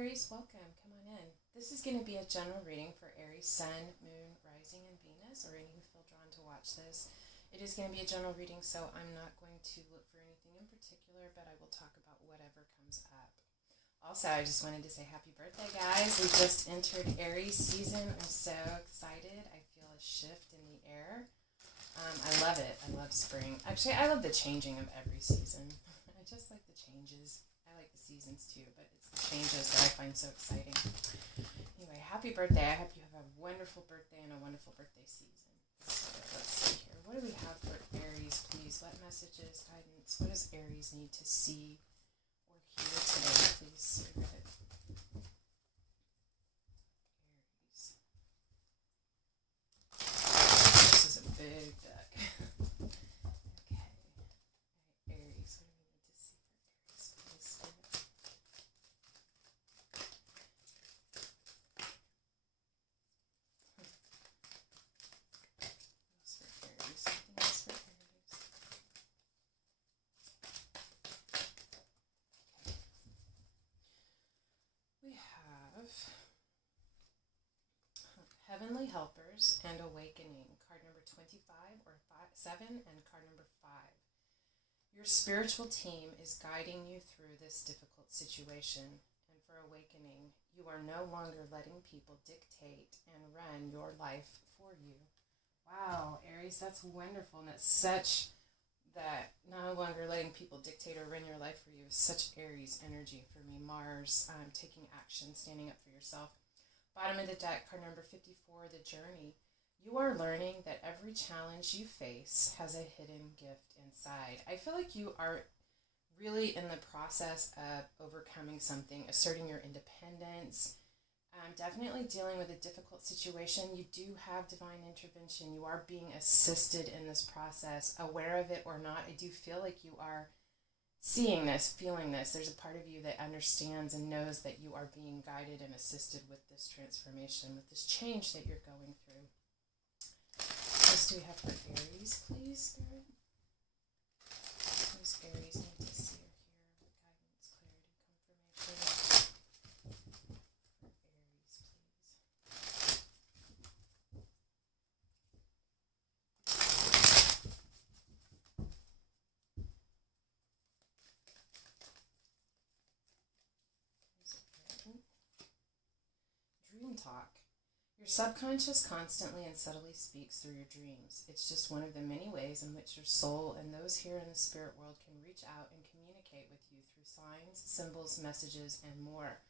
Aries, welcome. Come on in. This is going to be a general reading for Aries, Sun, Moon, Rising, and Venus, or any who feel drawn to watch this. It is going to be a general reading, so I'm not going to look for anything in particular, but I will talk about whatever comes up. Also, I just wanted to say happy birthday, guys. We just entered Aries season. I'm so excited. I feel a shift in the air. I love it. I love spring. Actually, I love the changing of every season. I just like the changes. I like the seasons too, but it's the changes that I find so exciting. Anyway, happy birthday. I hope you have a wonderful birthday and a wonderful birthday season. So let's see here. What do we have for Aries, please? What messages, guidance? What does Aries need to see or hear today, please, Spirit? Aries. This is a big deck. Okay. Aries. What do we need to see for Aries, please, Spirit? Something else for Aries. We have Heavenly Helpers and Awakening, card number 25 or 7 and card number 5. Your spiritual team is guiding you through this difficult situation, and for Awakening, you are no longer letting people dictate and run your life for you. Wow, Aries, that's wonderful, and that's such that no longer letting people dictate or run your life for you is such Aries energy for me. Mars, taking action, standing up for yourself. Bottom of the deck, card number 54, the journey. You are learning that every challenge you face has a hidden gift inside. I feel like you are really in the process of overcoming something, asserting your independence, definitely dealing with a difficult situation. You do have divine intervention. You are being assisted in this process, aware of it or not. I do feel like you are seeing this, feeling this. There's a part of you that understands and knows that you are being guided and assisted with this transformation, with this change that you're going through. What else do we have for Aries, please, Spirit? What does Aries need to see or hear with guidance, clarity, confirmation? For Aries, please. Dream talk. Your subconscious constantly and subtly speaks through your dreams. It's just one of the many ways in which your soul and those here in the spirit world can reach out and communicate with you through signs, symbols, messages, and more.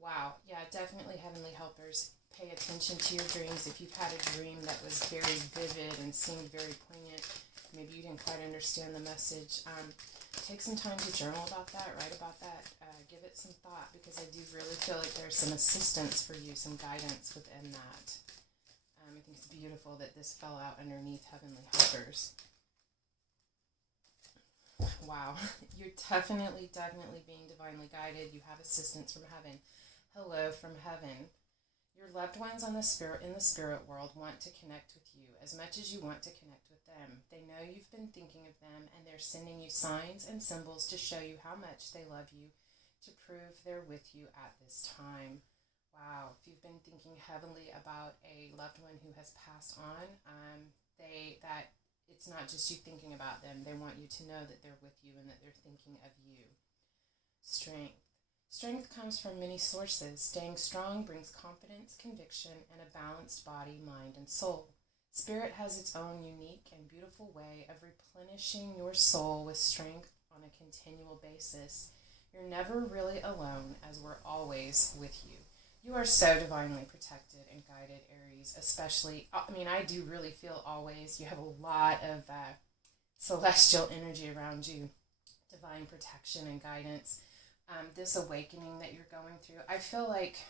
Wow, yeah, definitely Heavenly Helpers. Pay attention to your dreams. If you've had a dream that was very vivid and seemed very poignant, maybe you didn't quite understand the message, take some time to journal about that, write about that, give it some thought, because I do really feel like there's some assistance for you, some guidance within that. I think it's beautiful that this fell out underneath Heavenly Helpers. Wow, you're definitely being divinely guided. You have assistance from heaven. Hello from heaven. Your loved ones in the spirit world want to connect with you as much as you want to connect with them. They know you've been thinking of them, and they're sending you signs and symbols to show you how much they love you, to prove they're with you at this time. Wow, if you've been thinking heavily about a loved one who has passed on, that it's not just you thinking about them. They want you to know that they're with you and that they're thinking of you. Strength. Strength comes from many sources. Staying strong brings confidence, conviction, and a balanced body, mind, and soul. Spirit has its own unique and beautiful way of replenishing your soul with strength on a continual basis. You're never really alone, as we're always with you. You are so divinely protected and guided, Aries, especially, I do really feel always. You have a lot of celestial energy around you, divine protection and guidance. This awakening that you're going through, I feel like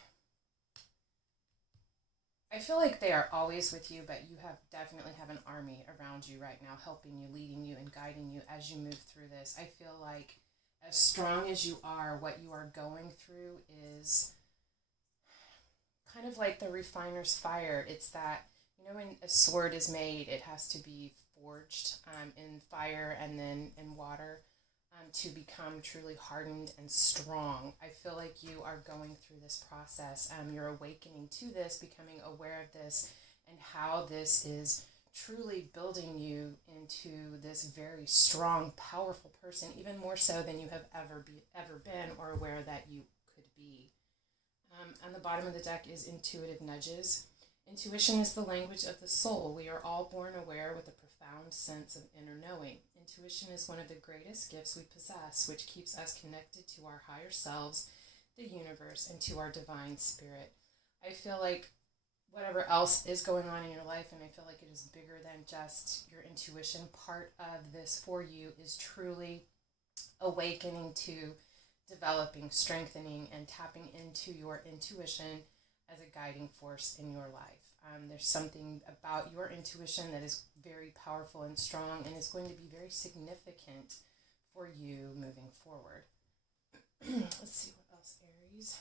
they are always with you, but you definitely have an army around you right now, helping you, leading you, and guiding you as you move through this. I feel like as strong as you are, what you are going through is kind of like the refiner's fire. It's that, when a sword is made, it has to be forged in fire and then in water. to become truly hardened and strong. I feel like you are going through this process. You're awakening to this, becoming aware of this, and how this is truly building you into this very strong, powerful person, even more so than you have ever been or aware that you could be. On the bottom of the deck is intuitive nudges. Intuition is the language of the soul. We are all born aware with a profound sense of inner knowing. Intuition is one of the greatest gifts we possess, which keeps us connected to our higher selves, the universe, and to our divine spirit. I feel like whatever else is going on in your life, and I feel like it is bigger than just your intuition, part of this for you is truly awakening to developing, strengthening, and tapping into your intuition as a guiding force in your life. There's something about your intuition that is very powerful and strong and is going to be very significant for you moving forward. Let's see what else, Aries.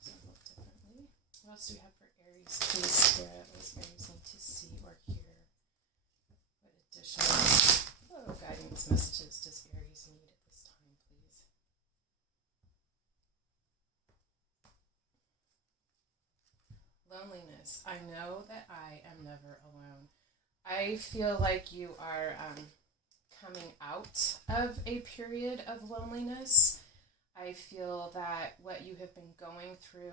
So look differently. What else do we have for Aries? Please, Spirit. What does Aries need to see or hear? What additional guidance messages does Aries need at this time, please? Loneliness. I know that I am never alone. I feel like you are coming out of a period of loneliness. I feel that what you have been going through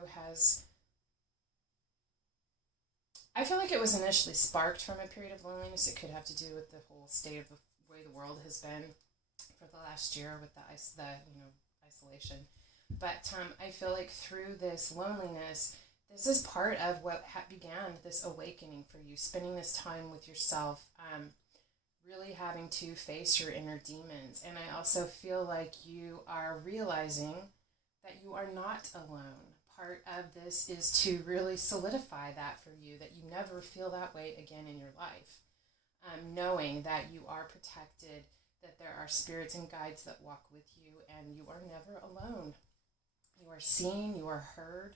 I feel like it was initially sparked from a period of loneliness. It could have to do with the whole state of the way the world has been for the last year with the isolation. But I feel like through this loneliness, this is part of what began this awakening for you, spending this time with yourself, really having to face your inner demons. And I also feel like you are realizing that you are not alone. Part of this is to really solidify that for you, that you never feel that way again in your life. Knowing that you are protected, that there are spirits and guides that walk with you, and you are never alone. You are seen, you are heard.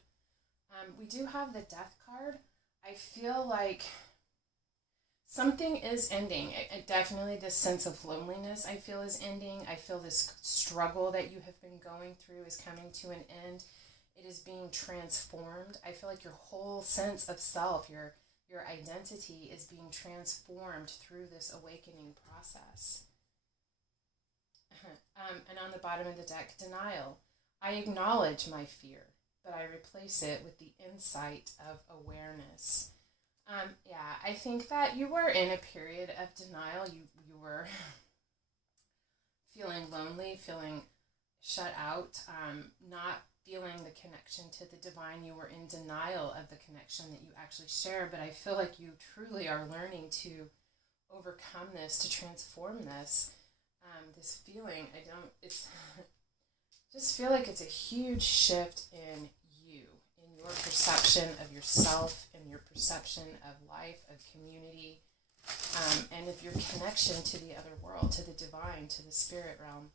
We do have the Death card. I feel like something is ending. Definitely this sense of loneliness I feel is ending. I feel this struggle that you have been going through is coming to an end. It is being transformed. I feel like your whole sense of self, your identity is being transformed through this awakening process. And on the bottom of the deck, denial. I acknowledge my fear, but I replace it with the insight of awareness. I think that you were in a period of denial. You were feeling lonely, feeling shut out, not feeling the connection to the divine. You were in denial of the connection that you actually share, but I feel like you truly are learning to overcome this, to transform this, this feeling. Just feel like it's a huge shift in you, in your perception of yourself, in your perception of life, of community, and of your connection to the other world, to the divine, to the spirit realm,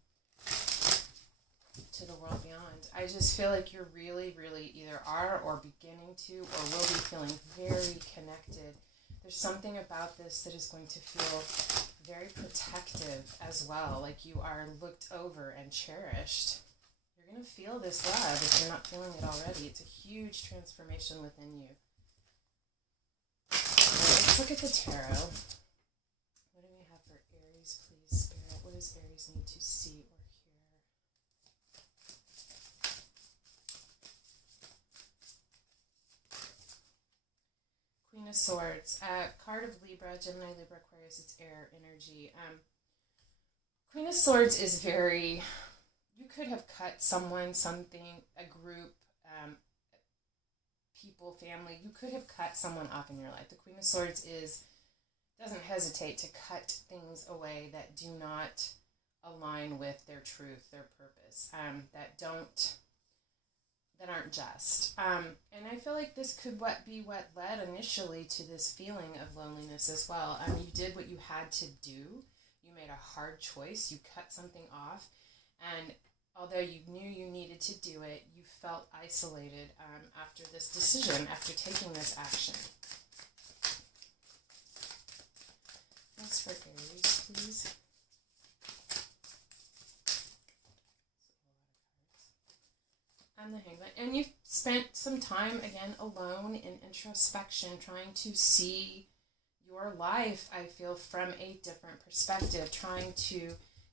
to the world beyond. I just feel like you're really, really either are or beginning to or will be feeling very connected. There's something about this that is going to feel very protective as well, like you are looked over and cherished. You're going to feel this love if you're not feeling it already. It's a huge transformation within you. Let's look at the tarot. What do we have for Aries, please, Spirit? What does Aries need to see or hear? Queen of Swords. Card of Libra, Gemini, Libra, Aquarius. It's air energy. Queen of Swords is very... You could have cut someone, something, a group, people, family. You could have cut someone off in your life. The Queen of Swords doesn't hesitate to cut things away that do not align with their truth, their purpose, that aren't just. And I feel like this could be what led initially to this feeling of loneliness as well. You did what you had to do. You made a hard choice. You cut something off. And although you knew you needed to do it, you felt isolated after this decision, after taking this action. That's for Aries, please. And the Hangman. And you've spent some time, again, alone in introspection, trying to see your life, I feel, from a different perspective, trying to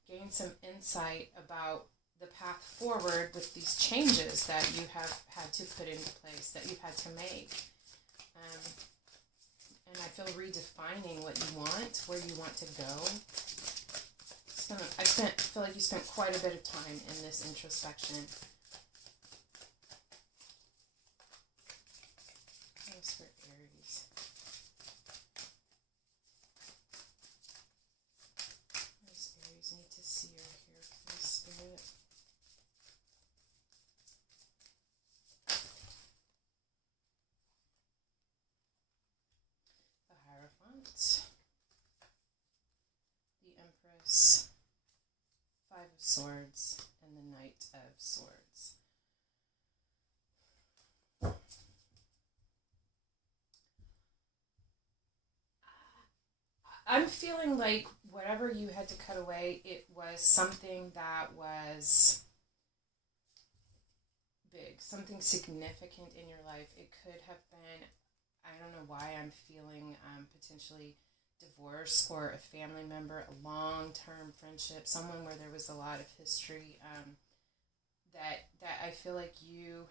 gain some insight about the path forward with these changes that you have had to put into place, that you've had to make. And I feel redefining what you want, where you want to go. I feel like you spent quite a bit of time in this introspection. That's for Aries. What does Aries need to see or hear from the Spirit? The Hierophant. The Empress. Five of Swords. And the Knight of Swords. I'm feeling like whatever you had to cut away, it was something that was big, something significant in your life. It could have been, I don't know why I'm feeling potentially divorce or a family member, a long-term friendship, someone where there was a lot of history, that I feel like you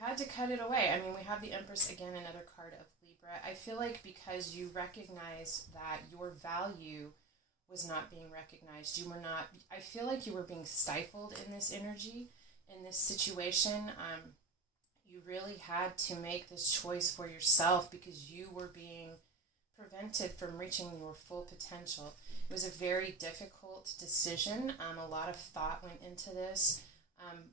had to cut it away. I mean, we have the Empress again, another card of Libra. I feel like because you recognized that your value was not being recognized, I feel like you were being stifled in this energy, in this situation. You really had to make this choice for yourself because you were being prevented from reaching your full potential. It was a very difficult decision. A lot of thought went into this.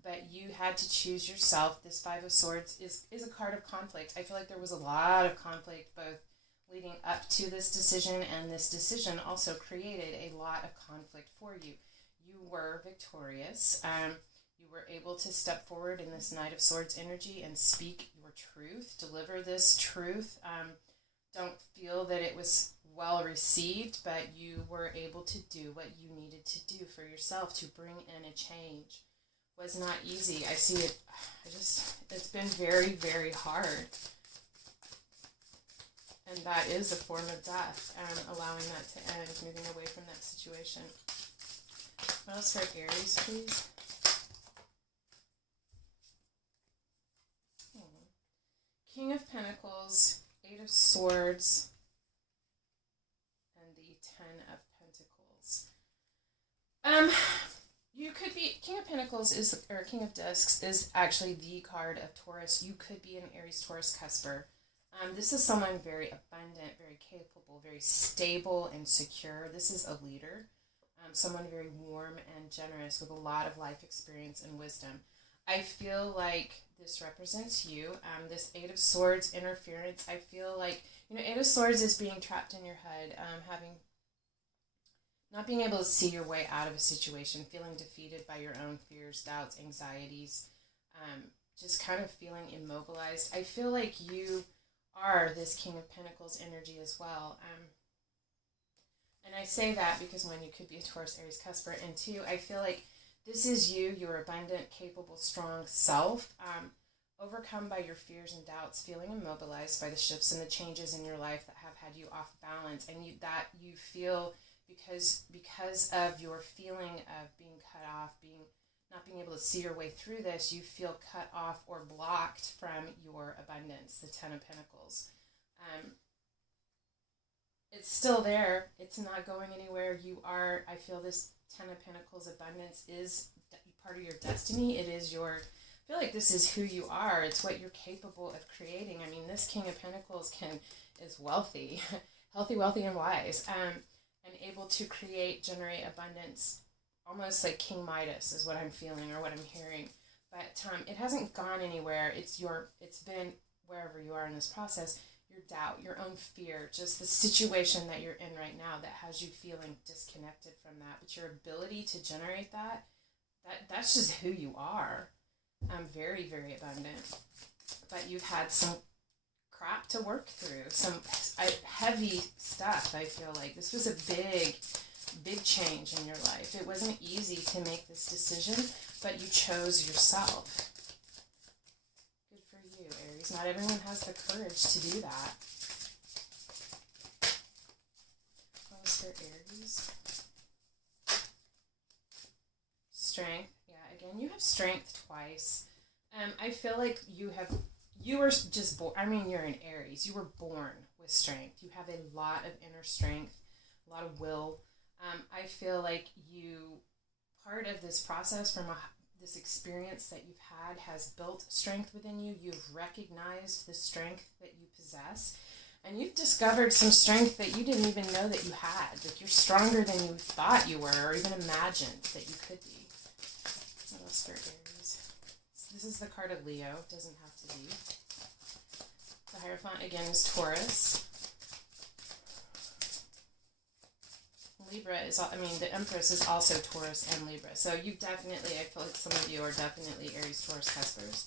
But you had to choose yourself. This Five of Swords is a card of conflict. I feel like there was a lot of conflict both leading up to this decision, and this decision also created a lot of conflict for you. You were victorious. You were able to step forward in this Knight of Swords energy and speak your truth, deliver this truth. Don't feel that it was well received, but you were able to do what you needed to do for yourself to bring in a change. Was not easy. I see it, it's been very, very hard. And that is a form of death, and allowing that to end, moving away from that situation. What else for Aries, please? King of Pentacles, Eight of Swords, and the Ten of Pentacles. You could be, King of Pentacles or King of Discs is actually the card of Taurus. You could be an Aries Taurus cusper. This is someone very abundant, very capable, very stable and secure. This is a leader, someone very warm and generous with a lot of life experience and wisdom. I feel like this represents you. This Eight of Swords interference, I feel like, Eight of Swords is being trapped in your head, not being able to see your way out of a situation, feeling defeated by your own fears, doubts, anxieties, just kind of feeling immobilized. I feel like you are this King of Pentacles energy as well. And I say that because one, you could be a Taurus, Aries, cusper, and two, I feel like this is you, your abundant, capable, strong self, overcome by your fears and doubts, feeling immobilized by the shifts and the changes in your life that have had you off balance, and you feel because of your feeling of being cut off, not being able to see your way through this, you feel cut off or blocked from your abundance, the Ten of Pentacles. It's still there. It's not going anywhere. I feel this Ten of Pentacles abundance is part of your destiny. It is I feel like this is who you are. It's what you're capable of creating. I mean, this King of Pentacles is wealthy, healthy, wealthy, and wise, and able to generate abundance, almost like King Midas is what I'm feeling or what I'm hearing. But it hasn't gone anywhere. It's been wherever you are in this process, your doubt, your own fear, just the situation that you're in right now that has you feeling disconnected from that. But your ability to generate that's just who you are. Very, very abundant. But you've had some crap to work through, some heavy stuff. I feel like this was a big change in your life. It wasn't easy to make this decision, but you chose yourself. Good for you, Aries. Not everyone has the courage to do that. What was for Aries? Strength. Yeah, again, you have strength twice. I feel like you were just born, you're an Aries. You were born with strength. You have a lot of inner strength, a lot of will. I feel like part of this process from this experience that you've had has built strength within you. You've recognized the strength that you possess, and you've discovered some strength that you didn't even know that you had. Like, you're stronger than you thought you were, or even imagined that you could be. What else for Aries? This is the card of Leo. It doesn't have to be. The Hierophant, again, is Taurus. Libra is, the Empress is also Taurus and Libra. So you definitely, I feel like some of you are definitely Aries, Taurus, Cuspers.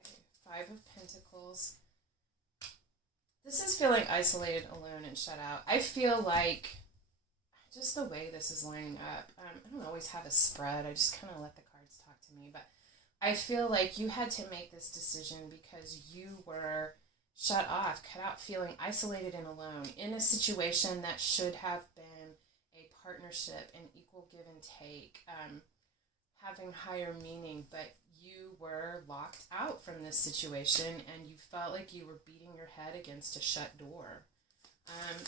Okay, Five of Pentacles. This is feeling isolated, alone, and shut out. I feel like just the way this is lining up, I don't always have a spread. I just kind of let the cards talk to me. But I feel like you had to make this decision because you were shut off, cut out, feeling isolated and alone in a situation that should have been a partnership, an equal give and take, having higher meaning, but you were locked out from this situation and you felt like you were beating your head against a shut door.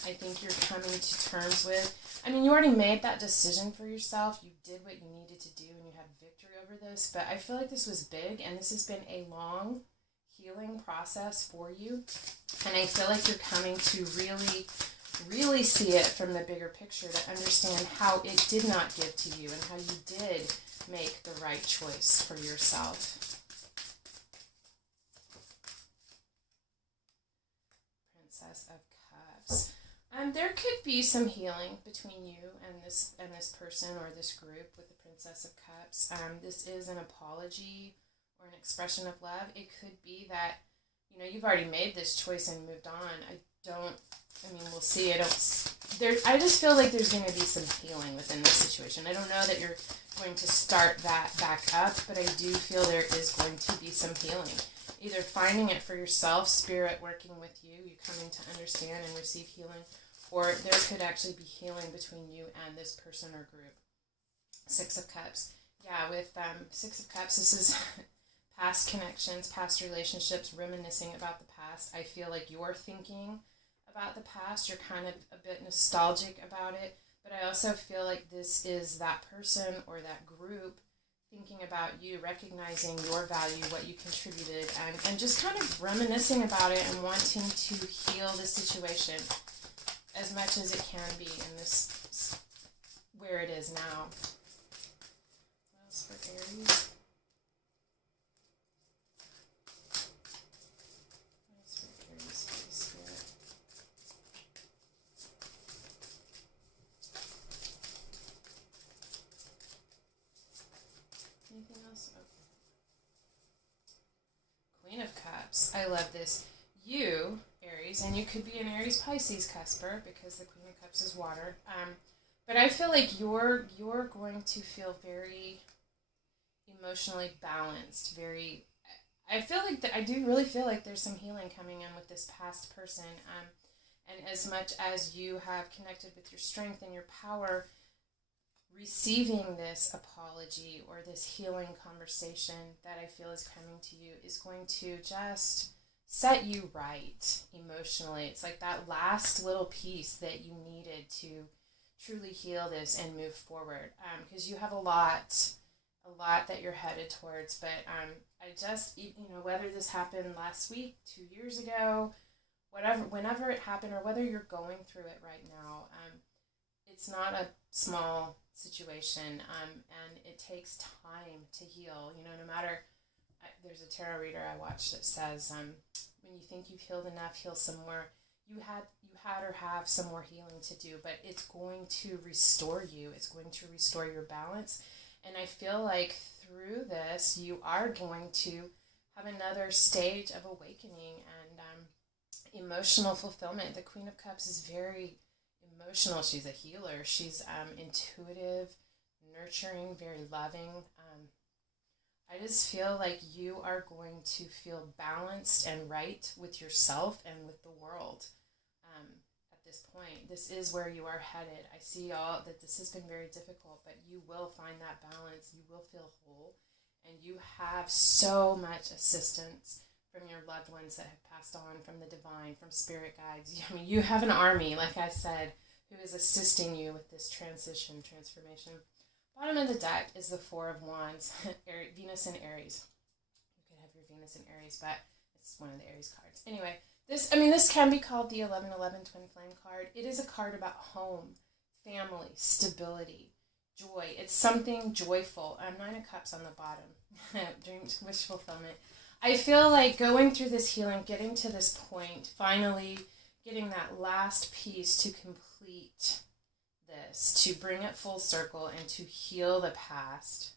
I think you're coming to terms with, you already made that decision for yourself. You did what you needed to do and you had victory over this, but I feel like this was big and this has been a long healing process for you, and I feel like you're coming to really see it from the bigger picture, to understand how it did not give to you and how you did make the right choice for yourself. Princess of Cups. There could be some healing between you and this person or this group with the Princess of Cups. This is an apology or an expression of love. It could be that, you've already made this choice and moved on. We'll see. I just feel like there's going to be some healing within this situation. I don't know that you're going to start that back up, but I do feel there is going to be some healing. Either finding it for yourself, spirit working with you coming to understand and receive healing, or there could actually be healing between you and this person or group. Six of Cups. Yeah, with Six of Cups, this is past connections, past relationships, reminiscing about the past. I feel like you're thinking about the past. You're kind of a bit nostalgic about it. But I also feel like this is that person or that group thinking about you, recognizing your value, what you contributed, and just kind of reminiscing about it and wanting to heal the situation as much as it can be in this, where it is now. What else for Aries? Anything else? Okay. Queen of Cups. I love this. You, Aries, and you could be an Aries Pisces cusper because the Queen of Cups is water. But I feel like you're going to feel very emotionally balanced. I do really feel like there's some healing coming in with this past person. And as much as you have connected with your strength and your power, receiving this apology or this healing conversation that I feel is coming to you is going to just set you right emotionally. It's like that last little piece that you needed to truly heal this and move forward. Because you have a lot that you're headed towards. But I just, whether this happened last week, 2 years ago, whenever it happened, or whether you're going through it right now, it's not a small situation, and it takes time to heal. No matter, there's a tarot reader I watched that says, when you think you've healed enough, heal some more. You had or have some more healing to do, but it's going to restore you. It's going to restore your balance. And I feel like through this, you are going to have another stage of awakening and emotional fulfillment. The Queen of Cups is very emotional. She's a healer. She's intuitive, nurturing, very loving. I just feel like you are going to feel balanced and right with yourself and with the world at this point. This is where you are headed. I see all that this has been very difficult, but you will find that balance. You will feel whole, and you have so much assistance from your loved ones that have passed on, from the divine, from spirit guides. I mean, you have an army, like I said, who is assisting you with this transformation. Bottom of the deck is the Four of Wands, Venus and Aries. You could have your Venus and Aries, but it's one of the Aries cards. Anyway, this can be called the 1111 Twin Flame card. It is a card about home, family, stability, joy. It's something joyful. Nine of Cups on the bottom. Dreams, wish fulfillment. I feel like going through this healing, getting to this point, finally getting that last piece to complete this, to bring it full circle and to heal the past,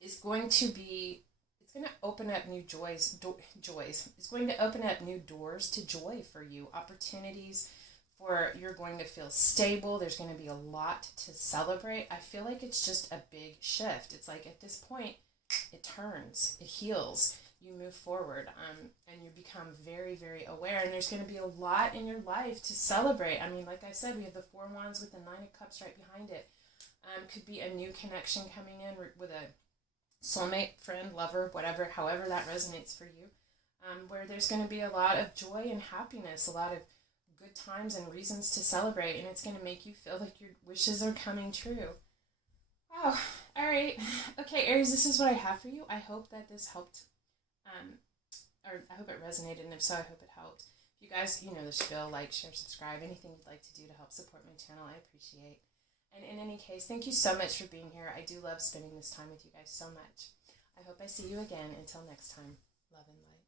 is going to be, it's going to open up new joys. It's going to open up new doors to joy for you, opportunities for, you're going to feel stable. There's going to be a lot to celebrate. I feel like it's just a big shift. It's like at this point, it turns, it heals. You move forward, and you become very, very aware, and there's going to be a lot in your life to celebrate. I mean, like I said, we have the Four Wands with the Nine of Cups right behind it. Could be a new connection coming in with a soulmate, friend, lover, whatever, however that resonates for you, where there's going to be a lot of joy and happiness, a lot of good times and reasons to celebrate, and it's going to make you feel like your wishes are coming true. Wow. All right. Okay, Aries, this is what I have for you. I hope that this helped. Or I hope it resonated, and if so, I hope it helped. If you guys, you know the spiel, like, share, subscribe, anything you'd like to do to help support my channel, I appreciate. And in any case, thank you so much for being here. I do love spending this time with you guys so much. I hope I see you again. Until next time, love and light.